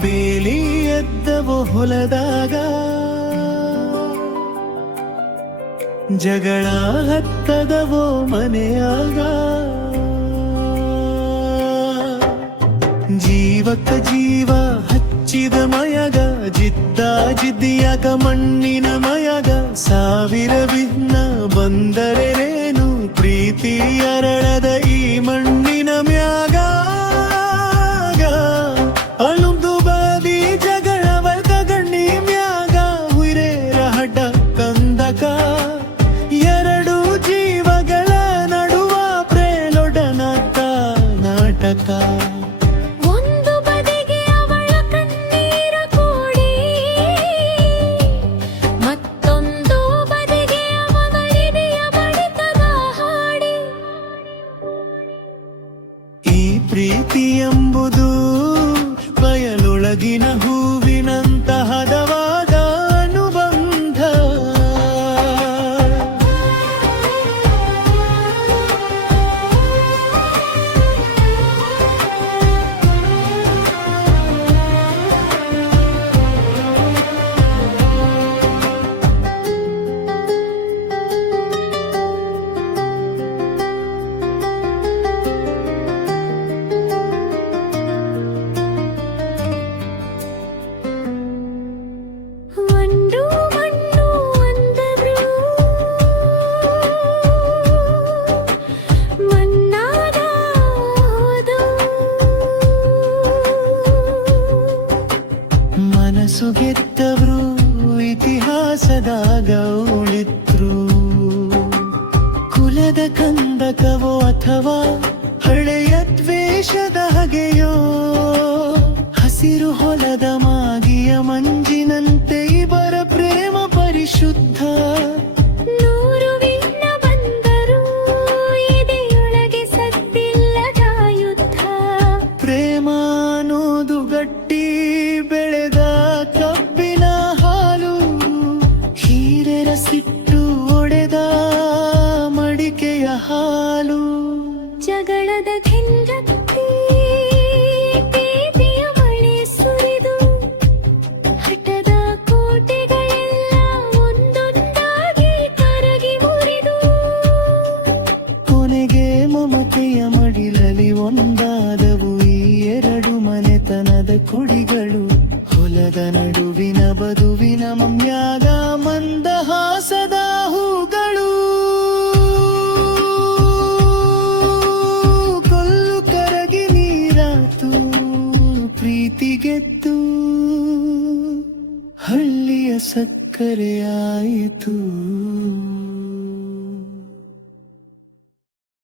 ಬೇಲಿ ಎದ್ದವೋ ಹೊಲದಾಗ ಜಗಳ ಹತ್ತದವೋ ಮನೆಯಾಗ ಜೀವಕ್ಕ ಜೀವ ಹಚ್ಚಿದ ಮಯಗ ಜಿದ್ದ ಜಿದ್ದಿಯಾಗ ಮಣ್ಣಿನ ಮಯಗ ಸಾವಿರ ವಿಘ್ನ ಬಂದರೇನು ಪ್ರೀತಿ ಅರಳದ ಈ ಮಣ್ಣಿನ ಮ್ಯಾಗ ಅಳುಂದು ಬಾದಿ ಜಗಳವದ ಗಣ್ಣಿ ಮ್ಯಾಗ ಹುರೇರ ಹಡ್ಡ ಕಂದಕ ಎರಡು ಜೀವಗಳ ನಡುವ ಪ್ರೇಲೊಡನಾಟ ನಾಟಕ ಪ್ರೀತಿ ಎಂಬುದು ಬಯಲೊಳಗಿನ ಹೂವಿನಂತ ಹದವಾದ ಅನುಬಂಧ ಮನಸ್ಸು ಗೆದ್ದವ್ರು ಇತಿಹಾಸದಾಗ ಉಳಿದ್ರು ಕುಲದ ಕಂದಕವೋ ಅಥವಾ ಹಳೆಯ ದ್ವೇಷದ ಹಗೆಯೋ ಹಸಿರು ಹೊಲದ ಮಾಗಿಯ ಮಂಜಿನಂತೆ ಇವರ ಪ್ರೇಮ ಪರಿಶುದ್ಧ ಪ್ರೇಮ ಅನ್ನೋದು ಗಟ್ಟಿ ಬೆಳೆದ ಕಬ್ಬಿನ ಹಾಲು ಹೀರೆರ ಸಿಟ್ಟು ಒಡೆದ ಮಡಿಕೆಯ ಹಾಲು ಜಗಳದ ಘಿಂಜತ್ತಿ ಪ್ರೀತಿಯ ಮಳೆ ಸುರಿದು ಹಠದ ಕೋಟೆಗಳೆಲ್ಲ ಒಂದೊಂದಾಗಿ ಕರಗಿ ಮುರಿದು ಕೊನೆಗೆ ಮಮತೆಯ ಮಡಿಲಲ್ಲಿ ಒಂದಾದವು ಈ ಎರಡು ಮನೆತನದ ಕುಡಿಗಳು ಹೊಲದ ನಡುವಿನ ಬದುವಿನ ಮಮ್ಯಾಗ ಮಂದಹಾಸದ ಹೂಗಳು ಕೊಲ್ಲು ಕರಗಿ ನೀರಾತು ಪ್ರೀತಿಗೆದ್ದು ಹಳ್ಳಿಯ ಸಕ್ಕರೆಯಾಯಿತು.